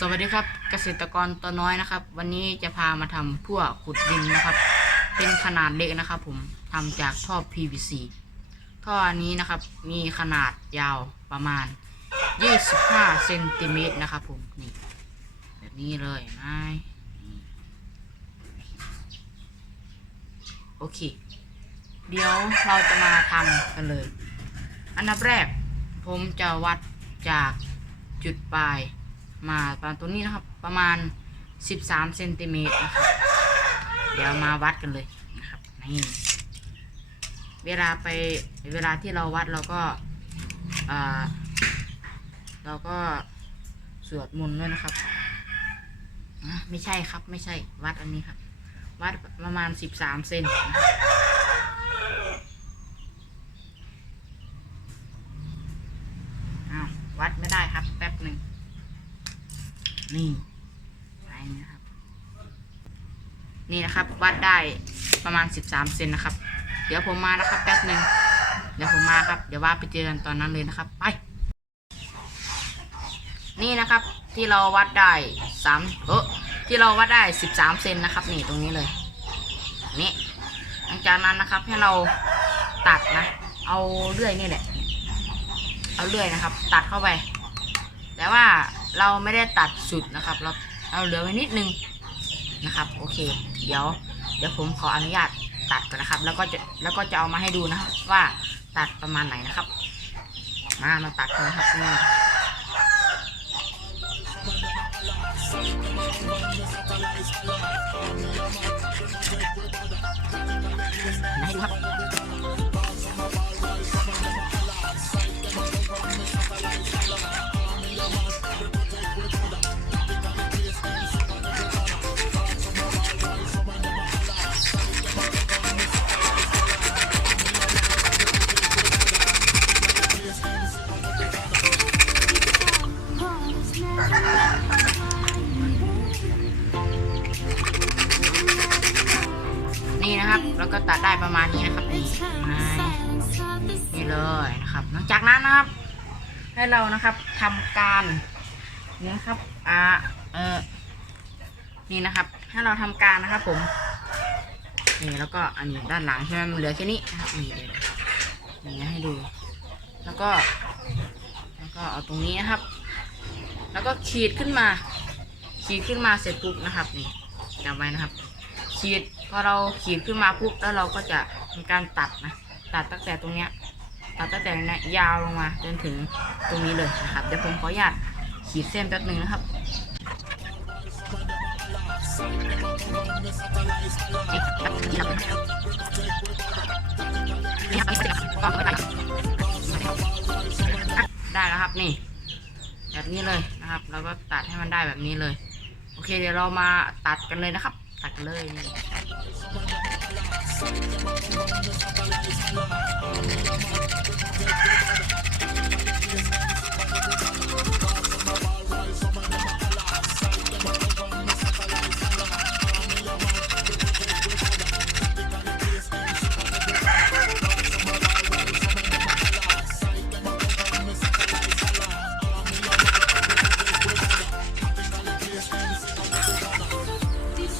สวัสดีครับเกษตรกรตัวน้อยนะครับ วันนี้จะพามาทำพั่วขุดดินนะครับ เป็นขนาดเล็กนะครับ ผมทำจากท่อ PVC ท่ออันนี้นะครับมีขนาดยาวประมาณ 25เซนติเมตรนะครับ ผมนี่แบบนี้เลยนะโอเค เดี๋ยวเราจะมาทำกันเลย อันดับแรกผมจะวัดจากจุดปลาย มาประมาณตัวนี้นะครับ ประมาณ 13เซนติเมตรนะครับเดี๋ยวมาวัดกันเลยนะครับนี่เวลาไปเวลาที่เราวัดเราก็เราก็สวดมนต์ด้วยนะครับไม่ใช่ครับไม่ใช่วัดอันนี้ครับ วัดประมาณ13เซนนะครับอ้าววัดไม่ได้ครับแป๊บหนึ่ง นี่ไปนะครับ นี่นะครับวัดได้ประมาณ13เซนนะครับ เดี๋ยวผมมานะครับแป๊บหนึ่งเดี๋ยวผมมาครับ เดี๋ยวว่าไปเจอกันตอนนั้นเลยนะครับ ไป นี่นะครับที่เราวัดได้สามเออที่เราวัดได้13เซนนะครับ นี่ตรงนี้เลย นี่หลังจากนั้นนะครับให้เราตัดนะ เอาเลื่อยนี่แหละ เอาเลื่อยนะครับ ตัดเข้าไป แต่ว่า เราไม่ได้ตัดสุดนะครับ เราเอาเหลือไว้นิดนึงนะครับ โอเค เดี๋ยว เดี๋ยวผมขออนุญาตตัดก่อนนะครับ แล้วก็จะแล้วก็จะเอามาให้ดูนะครับว่าตัดประมาณไหนนะครับ มามาตัดกันนะครับนี่ให้ดูครับ เลยนะครับหลังจากนั้นนะครับ ให้เรานะครับทำการนี่นะครับอ่าเออนี่นะครับ ให้เราทำการนะครับ ผมนี่แล้วก็อันนี้ด้านหลังใช่ไหมมันเหลือแค่นี้นะครับนี่เดี๋ยวนี่ให้ดู แล้วก็ แล้วก็เอาตรงนี้นะครับ แล้วก็ขีดขึ้นมา ขีดขึ้นมาเสร็จปุ๊บนะครับ นี่จำไว้นะครับ ขีดพอเราขีดขึ้นมาปุ๊บแล้วเราก็จะทำการตัดนะ ตัดตั้งแต่ตรงเนี้ย ตัดตั้งแต่เนี้ยยาวลงมาจนถึงตรงนี้เลยนะครับ เดี๋ยวผมขออนุญาตขีดเส้นแป๊บนึงนะครับได้แล้วครับนี่ แบบนี้เลยนะครับแล้วก็ตัดให้มันได้แบบนี้เลย โอเคเดี๋ยวเรามาตัดกันเลยนะครับ ตัดเลยนี่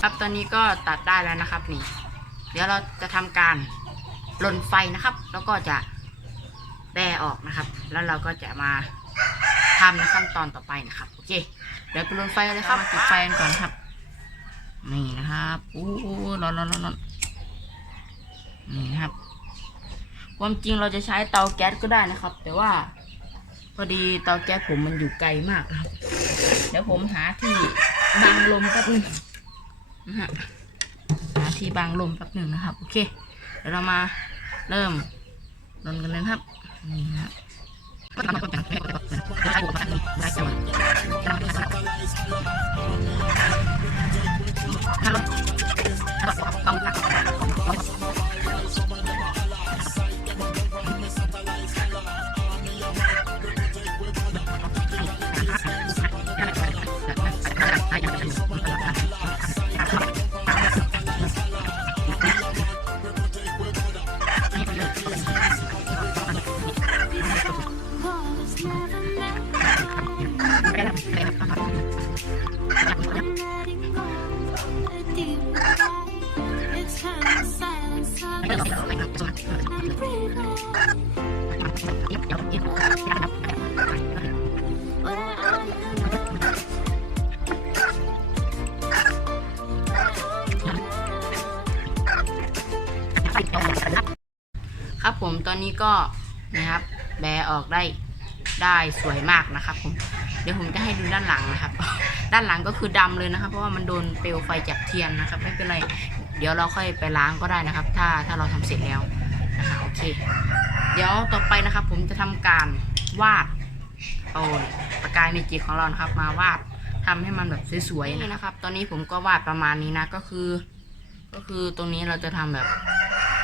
ครับตอนนี้ก็ตัดได้แล้วนะครับนี่ เดี๋ยวเราจะทำการลนไฟนะครับ แล้วก็จะแบออกนะครับ แล้วเราก็จะมาทำในขั้นตอนต่อไปนะครับ โอเค เดี๋ยวไปลนไฟเลยครับมาติดไฟกันก่อนครับ นี่นะครับอู้ร้อนร้อนร้อนนนี่นะครับ ความจริงเราจะใช้เตาแก๊สก็ได้นะครับ แต่ว่าพอดีเตาแก๊สผมมันอยู่ไกลมากนะครับ เดี๋ยวผมหาที่บังลมแป๊บนึงนะฮะ ที่บางลมแป๊บหนึ่งนะครับ โอเค เดี๋ยวเรามาเริ่มลนกันเลยครับ นี่นะครับก็ทำให้คนจังไม่กดตัวพันได้จังหวะ ครับผมตอนนี้ก็นะครับแบออกได้ได้สวยมากนะครับผม เดี๋ยวผมจะให้ดูด้านหลังนะครับ ด้านหลังก็คือดำเลยนะครับ เพราะว่ามันโดนเปลวไฟจากเทียนนะครับ ไม่เป็นไร เดี๋ยวเราค่อยไปล้างก็ได้นะครับ ถ้าถ้าเราทำเสร็จแล้วนะคะโอเค เดี๋ยวต่อไปนะครับ ผมจะทำการวาดเอาประกายเมจิกของเรานะครับ มาวาดทำให้มันแบบสวยๆนะครับ ตอนนี้ผมก็วาดประมาณนี้นะก็คือ ก็คือตรงนี้เราจะทำแบบ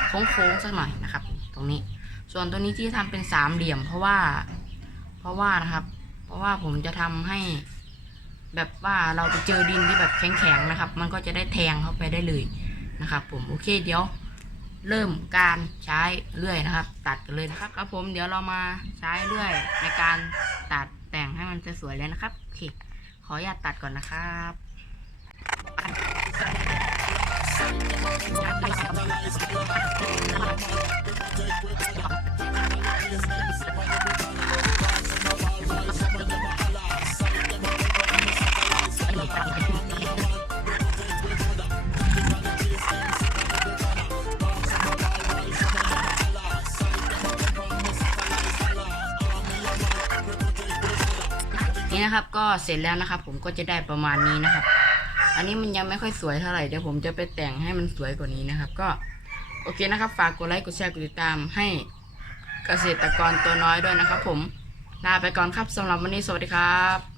โค้งๆสักหน่อยนะครับ ตรงนี้ ส่วนตัวนี้ที่ทำเป็นสามเหลี่ยม เพราะว่า เพราะว่านะครับ ราะว่าผมจะทำให้ แบบว่าเราไปเจอดินที่แบบแข็งๆนะครับ มันก็จะได้แทงเข้าไปได้เลยนะครับ ผมโอเคเดี๋ยวเริ่มการใช้เลื่อยนะครับ ตัดกันเลยนะครับครับผมเดี๋ยวเรามาใช้เลื่อยในการตัดแต่งให้มันสวยๆเลยนะครับโอเคขออนุญาตตัดก่อนนะครับ นี่นะครับ ก็เสร็จแล้วนะครับ ผมก็จะได้ประมาณนี้นะครับ อันนี้มันยังไม่ค่อยสวยเท่าไหร่เดี๋ยวผมจะไปแต่งให้มันสวยกว่านี้นะครับ ก็โอเคนะครับ ฝากกดไลค์กดแชร์กดติดตามให้เกษตรกรตัวน้อยด้วยนะครับ ผมลาไปก่อนครับสำหรับวันนี้สวัสดีครับ